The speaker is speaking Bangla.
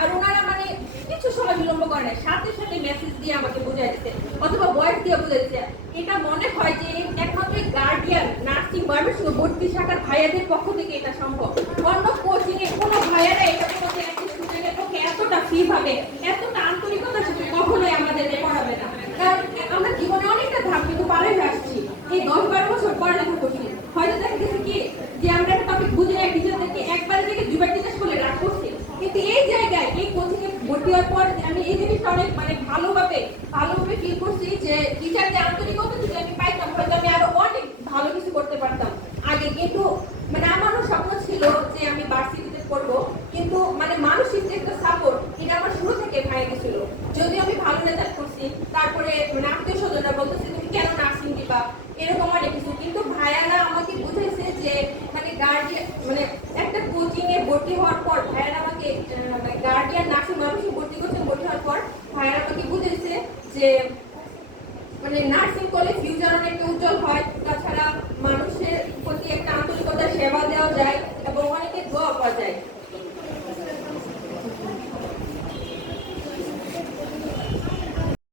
আর ওনারা মানে কিছু সময় বিলম্ব করে না সাথে সাথে মেসেজ দিয়ে আমাকে বুঝাই দিচ্ছে অথবা বয়স দিয়ে বুঝাই দিচ্ছে এটা মনে হয় যে একমাত্র গার্ডিয়ান নার্সিং ময়মনসিংহ ভর্তি শাখার ভাইয়াদের পক্ষ থেকে এটা সম্ভব। অন্য কোচিং এ কোনো ভাইয়ারা এটা করতে একটা স্টুডেন্টের পক্ষে এতটা ফি ভাবে, এতটা আন্তরিকতার সাথে কখনোই আমাদেরকে পড়াবে না। কারণ আমরা জীবনে অনেকটা ধাপ কিন্তু পারে আসছি। এই দশ বারো বছর পড়ালেখা করছি। হয়তো দেখা গেছে কি যে আমরা হওয়ার পর আমি এই জিনিসটা অনেক মানে ভালোভাবে ভালোভাবে ফিল করছি যে টিচার যে যদি আমি পাইতাম, হয়তো আমি আরও অনেক ভালো কিছু করতে পারতাম। আগে কিন্তু মানে আমারও স্বপ্ন ছিল যে আমি ভার্সিটিতে পড়ব, কিন্তু মানে মানসিক যে একটা সাপোর্ট এটা আমার শুরু থেকে ভাই গেছিল। যদি আমি ভালো রেজাল্ট করছি, তারপরে মানে আত্মীয় স্বজনরা বলতেছে, তুমি কেন নার্সিং দিবা? এরকম অনেক কিছু। কিন্তু ভাইয়ারা আমাকে বুঝাইছে যে মানে গার্ডিয়ান মানে একটা কোচিং এ ভর্তি হওয়ার পর যে মানে নার্সিং কলেজ ফিউচার অনেকটা উজ্জ্বল হয়। তাছাড়া মানুষের প্রতি একটা আন্তরিকতা সেবা দেওয়া যায়।